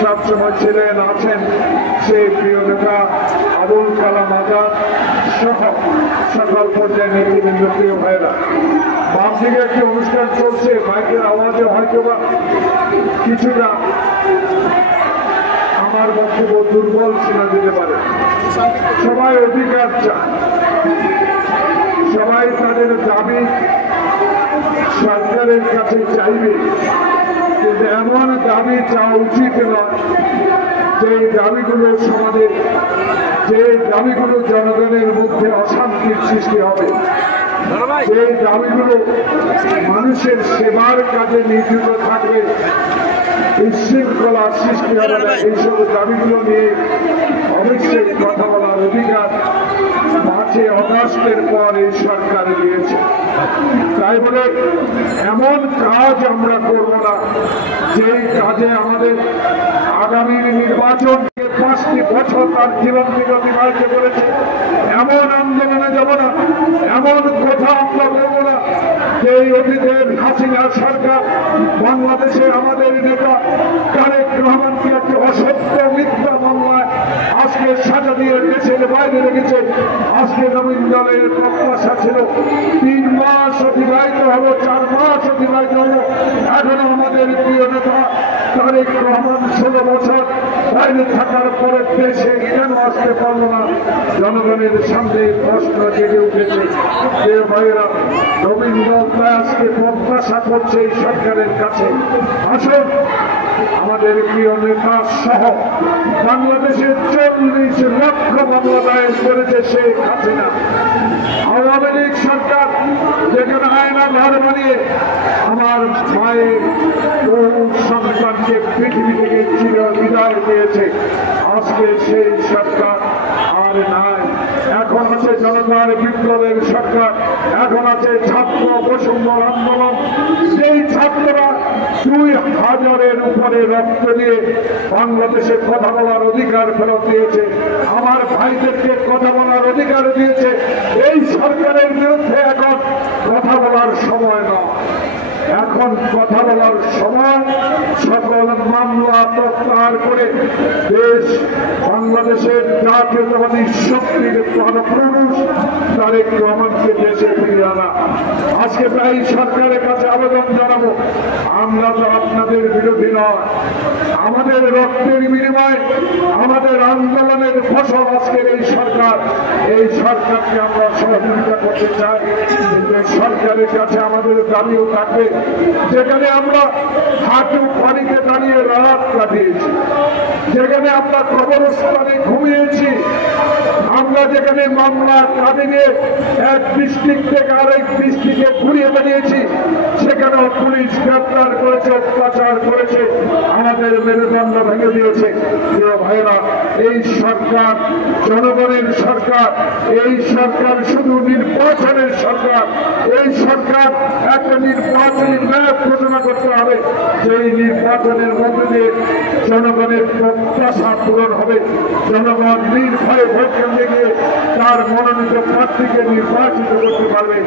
সবসময় ছিলেন, আছেন সেই প্রিয় নেতা আবুল কালাম আজাদ সহ সকল পর্যায়ে নেতৃবৃন্দ। প্রিয় ভাইরা, বাম দিকে একটি অনুষ্ঠান চলছে, মাইকের আওয়াজে হয়তো বা কিছুটা আমার বক্তব্য দুর্বল শোনা যেতে পারে। সবাই অধিকার চায়, সবাই তাদের দাবি সরকারের কাছে চাইবে, কিন্তু এমন দাবি চাওয়া উচিত নয় যে দাবিগুলো সমাজের, যে দাবিগুলো জনগণের মধ্যে অশান্তির সৃষ্টি হবে, যে দাবিগুলো মানুষের সেবার কাজে নিয়োজিত থাকবে, বিশৃঙ্খলার সৃষ্টি হবে না। এইসব দাবিগুলো নিয়ে অবশ্যই কথা বলার অধিকার 5 আগস্টের পর এই সরকার দিয়েছে। তাই বলে এমন কাজ আমরা করব না যে কাজে আমাদের আগামীর নির্বাচনকে 5টি বছর তার জীবন থেকে অতিবাহিত করেছে, এমন আন্দোলনে যাব না, এমন কথা আমরা বলবো না যে অতীতের হাসিনা সরকার বাংলাদেশে আমাদের নেতা তারেক রহমানকে একটি অসত্য মিথ্যা মামলায় আজকে সাজা দিয়ে দেশের বাইরে রেখেছে। আজকে নবীন দলের প্রত্যাশা ছিল 3 মাস অতিবাহিত হলো, 4 মাস অতিবাহিত হলো, এখনো আমাদের প্রিয় নেতা তারেক রহমান 16 বছর বাইরে থাকার পরে দেশে কেন আসতে পারল না? জনগণের সামনে প্রশ্ন জেগে উঠেছে। যে ভাইয়েরা, নবীন দল আজকে প্রত্যাশা করছে এই সরকারের কাছে, আসুন আমাদের প্রিয় নেতা সহ বাংলাদেশের 40 লক্ষ মামলা দায়ের করেছে শেখ হাসিনা। আওয়ামী লীগ সরকার যেখানে আয়না ঘর বানিয়ে আমার মায়ের সন্তানকে পৃথিবী থেকে চির বিদায় দিয়েছে, আজকে সেই সরকার আর নাই। এখন আছে জনতার বিপ্লবের সরকার, এখন আছে ছাত্র বৈষম্য আন্দোলন। সেই ছাত্ররা 2000-এর উপরে রক্ত দিয়ে বাংলাদেশে কথা বলার অধিকার ফেরত দিয়েছে, আমার ভাইদেরকে কথা বলার অধিকার দিয়েছে। এই সরকারের বিরুদ্ধে এখন কথা বলার সময় নয়, এখন কথা বলার সময় সকল মামলা প্রত্যাহার করে দেশ বাংলাদেশের জাতীয়তাবাদী শক্তির পুরুষ তারেক রহমানকে দেশে ফিরিয়ে আনা। আজকে প্রায় সরকারের কাছে আবেদন জানাবো, আমরা তো আপনাদের বিরোধী নয়, আমাদের রক্তের বিনিময়ে আমাদের আন্দোলনের ফসল আজকের এই সরকার। এই সরকারকে আমরা সহযোগিতা করতে চাই, কিন্তু সরকারের কাছে আমাদের দাবিও থাকবে। যেখানে আমরা হাঁটু পানিতে দাঁড়িয়ে রাত কাটিয়েছি, যেখানে আমরা কবরস্থানে ঘুমিয়েছি, আমরা যেখানে মামলা কাঁদিয়ে এক ডিস্ট্রিক্ট থেকে আরেক ডিস্ট্রিক্টে ঘুরিয়ে বেরিয়েছি, সেখানেও পুলিশ গ্রেপ্তার করেছে, অত্যাচার করেছে, আমাদের মেরুদণ্ড ভেঙে দিয়েছে। প্রিয় ভাইরা, এই সরকার জনগণের সরকার, এই সরকার শুধু নির্বাচনের সরকার। এই সরকার একটা নির্বাচনী ম্যাপ ঘোষণা করতে হবে, সেই নির্বাচনের মধ্যে দিয়ে জনগণের প্রত্যাশা পূরণ হবে, জনগণ নির্ভয়ে ভোট কেন্দ্রে গিয়ে তার মনোনীত প্রার্থীকে নির্বাচিত করতে পারবে,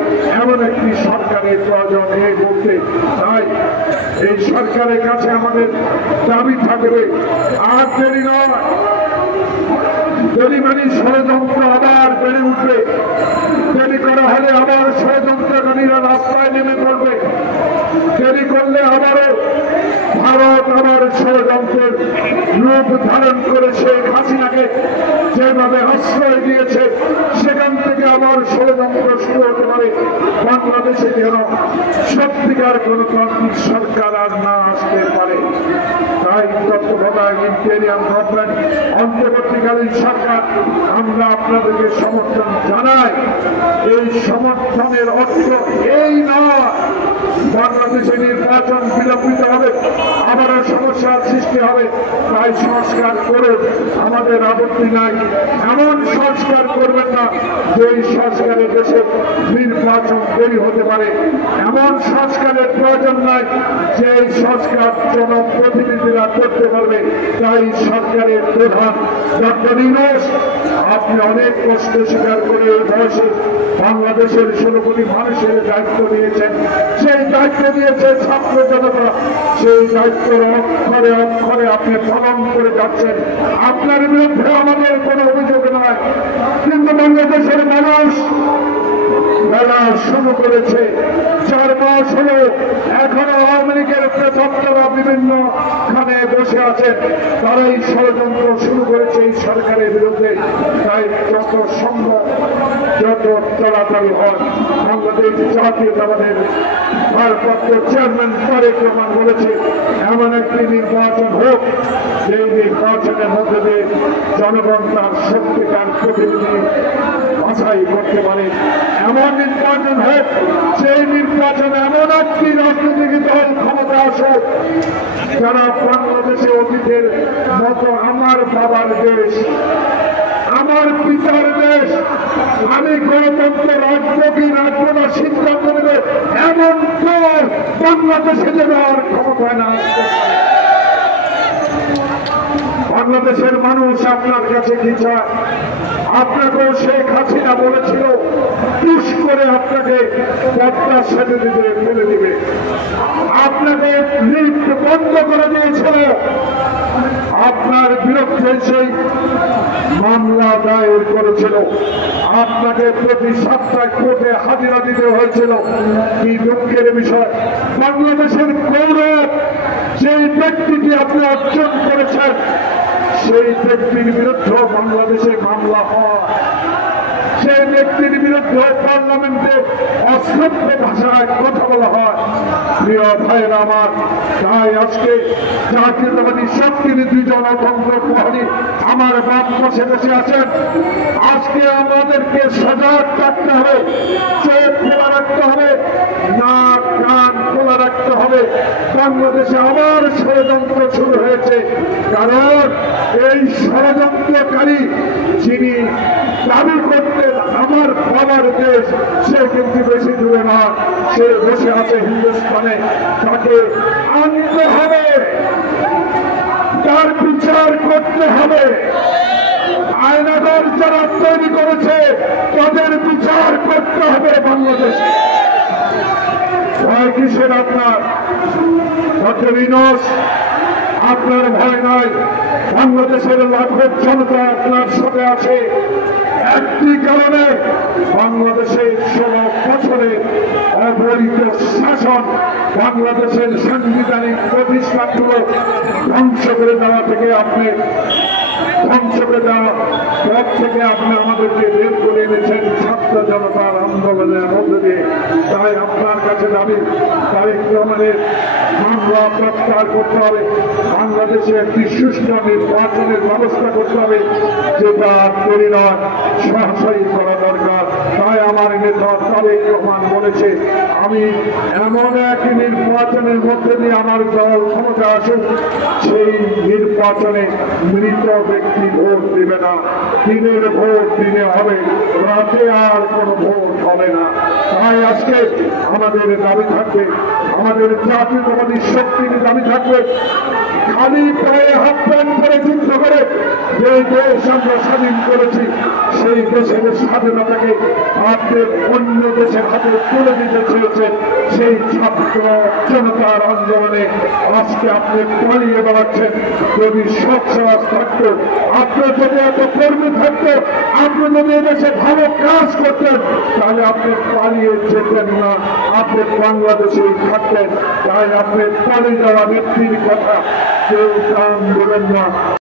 এমন একটি সরকারের প্রয়োজন এই মুহূর্তে। তাই এই সরকারের কাছে আমাদের দাবি থাকবে, আর দেরি নয়, দেরিমানি ষড়যন্ত্র আবার বেড়ে উঠবে, দেরি করা হলে আবার ষড়যন্ত্রকারীরা রাস্তায় নেমে পড়বে, দেরি করলে আবারও ভারত আবার ষড়যন্ত্রের রূপ ধারণ করে শেখ হাসিনাকে যেভাবে আশ্রয় দিয়েছে, সেখান থেকে আবার ষড়যন্ত্র শুরু হতে পারে। বাংলাদেশে যেন সত্যিকার গণতান্ত্রিক সরকার আর না আসতে পারে। তাই তত্ত্বাবধায়ক ইন্টেরিয়াম গভর্নমেন্ট, অন্তর্বর্তীকালীন সরকার, আমরা আপনাদেরকে সমর্থন জানাই। এই সমর্থনের অর্থ এই নয় বাংলাদেশে নির্বাচন বিলম্বিত হবে, আবারও সমস্যার সৃষ্টি হবে। তাই সংস্কার করুন, আমাদের আপত্তি নাই। এমন সংস্কার করবেন না যে সংস্কারের দেশে নির্বাচন দেরি হতে পারে, এমন সংস্কারের প্রয়োজন নাই যে সংস্কার জনপ্রতিনিধিরা করতে পারবে। তাই সরকারের প্রধান ডক্টর ইউনূস আপনি অনেক কষ্ট স্বীকার করে এই বয়সে বাংলাদেশের 16 কোটি মানুষের দায়িত্ব নিয়েছেন। সেই দায়িত্ব দিয়েছে ছাত্র জনতা, সেই দায়িত্ব অক্ষরে অক্ষরে আপনি পালন করে যাচ্ছেন। আপনার বিরুদ্ধে আমাদের কোনো অভিযোগ নয়, কিন্তু বাংলাদেশের মানুষ মেলা শুরু করেছে। 4 মাস হলো এখনো আওয়ামী লীগের প্রেতাত্মারা বিভিন্ন খানে বসে আছেন, তারাই ষড়যন্ত্র শুরু করেছে এই সরকারের বিরুদ্ধে। তাই যত সম্ভব যত তাড়াতাড়ি হয় বাংলাদেশ জাতীয়তাবাদের ভারপ্রাপ্ত চেয়ারম্যান তারেক রহমান বলেছে এমন একটি নির্বাচন হোক যেই নির্বাচনের মধ্যে দিয়ে জনগণ তার সত্যিকার প্রতিনিধি বাছাই করতে পারে। এমন নির্বাচন হোক সেই নির্বাচনে এমন একটি রাজনৈতিক দল ক্ষমতা আসুক যারা বাংলাদেশে অতীতের মতো আমার বাবার দেশ, আমার পিতার দেশ, আমি গণতন্ত্র রাখবো কি রাখবো না সিদ্ধান্ত নেবে এমন দল বাংলাদেশে যেন আর ক্ষমতায় না আসতে পারে। বাংলাদেশের মানুষ আপনার কাছে কি চায়? আপনাকেও শেখ হাসিনা বলেছিল টুস করে আপনাকে পদ্মা সেতু দিতে ফেলে দিবে, আপনাকে লিফট বন্ধ করে দিয়েছিল, আপনার বিরুদ্ধে সেই মামলা দায়ের করেছিল, আপনাকে প্রতি সপ্তাহে কোর্টে হাজিরা দিতে হয়েছিল। কি দুঃখের বিষয়, বাংলাদেশের গৌরব সেই ব্যক্তিটি আপনি অর্জন করেছেন, সেই ব্যক্তির বিরুদ্ধে বাংলাদেশে মামলা হয়, সেই ব্যক্তির বিরুদ্ধে পার্লামেন্টে অশ্লীল ভাষায় কথা বলা হয়। প্রিয় ভাইয়েরা আমার, তাই আজকে জাতীয়তাবাদী শক্তির 2 জন অতন্ত্র প্রহরী আমার বাপ পাশে বসে আছেন। আজকে আমাদেরকে সজাগ থাকতে হবে, চোখ খোলা রাখতে হবে, নাক কান খোলা রাখতে হবে। বাংলাদেশে আবার ষড়যন্ত্র শুরু হয়েছে, কারণ এই ষড়যন্ত্রকারী যিনি দাবি করতেন আমার বাবার দেশ, সে কিন্তু বেশি দূরে না, সে বসে আছে হিন্দুস্তানে। তাকে আনতে হবে, তার বিচার করতে হবে। আয়নাগর যারা তৈরি করেছে তাদের বিচার করতে হবে বাংলাদেশে। ভয় কিসের আপনার? ডক্টর ইউনূস, আপনার ভয় নাই। বাংলাদেশের লাখো জনতা আপনার সাথে আছে। একটি কারণে বাংলাদেশের 16 বছরের অবৈধ শাসন, বাংলাদেশের সাংবিধানিক প্রতিষ্ঠানগুলো ধ্বংস করে দেওয়া থেকে আপনি ধ্বংস করে দেওয়া পথ থেকে আপনি আমাদেরকে বের করে এনেছেন ছাত্র জনতার আন্দোলনের মধ্যে দিয়ে। তাই আপনার কাছে দাবি তারেক রহমানের মামলা প্রত্যাহার করতে হবে, বাংলাদেশে একটি সুষ্ঠু নির্বাচনের ব্যবস্থা করতে হবে, যেটা তৈরি নয় সহসাই করা দরকার। তাই আমার নেতা তারেক রহমান বলেছে আমি এমন এক নির্বাচনের মধ্যে দিয়ে আমার দল ক্ষমতা আসুক সেই নির্বাচনে মৃত ব্যক্তি ভোট দেবে না, দিনের ভোট দিনে হবে, রাতে আর কোনো ভোট হবে না। তাই আজকে আমাদের দাবি থাকবে, আমাদের জাতীয়তাবাদী শক্তির দাবি থাকবে, খালি পায়ে হাত প্যান্ট করে যুদ্ধ করে যে দেশ আমরা স্বাধীন করেছি সেই দেশের স্বাধীনতাকে আপনি অন্য দেশের হাতে তুলে দিতে চেয়েছেন। সেই ছাত্র জনতার আন্দোলনে আজকে আপনি পালিয়ে বেড়াচ্ছেন। যদি সৎসাহস থাকতো, আপনার যদি এত কর্মী থাকতো, আপনি যদি এদেশে ভালো কাজ করতেন, তাহলে আপনি পালিয়ে যেতেন না, আপনি বাংলাদেশেই থাকতেন। তাই আপনি পালিয়ে যাওয়া ব্যক্তির কথা কেউ কান দেবেন না।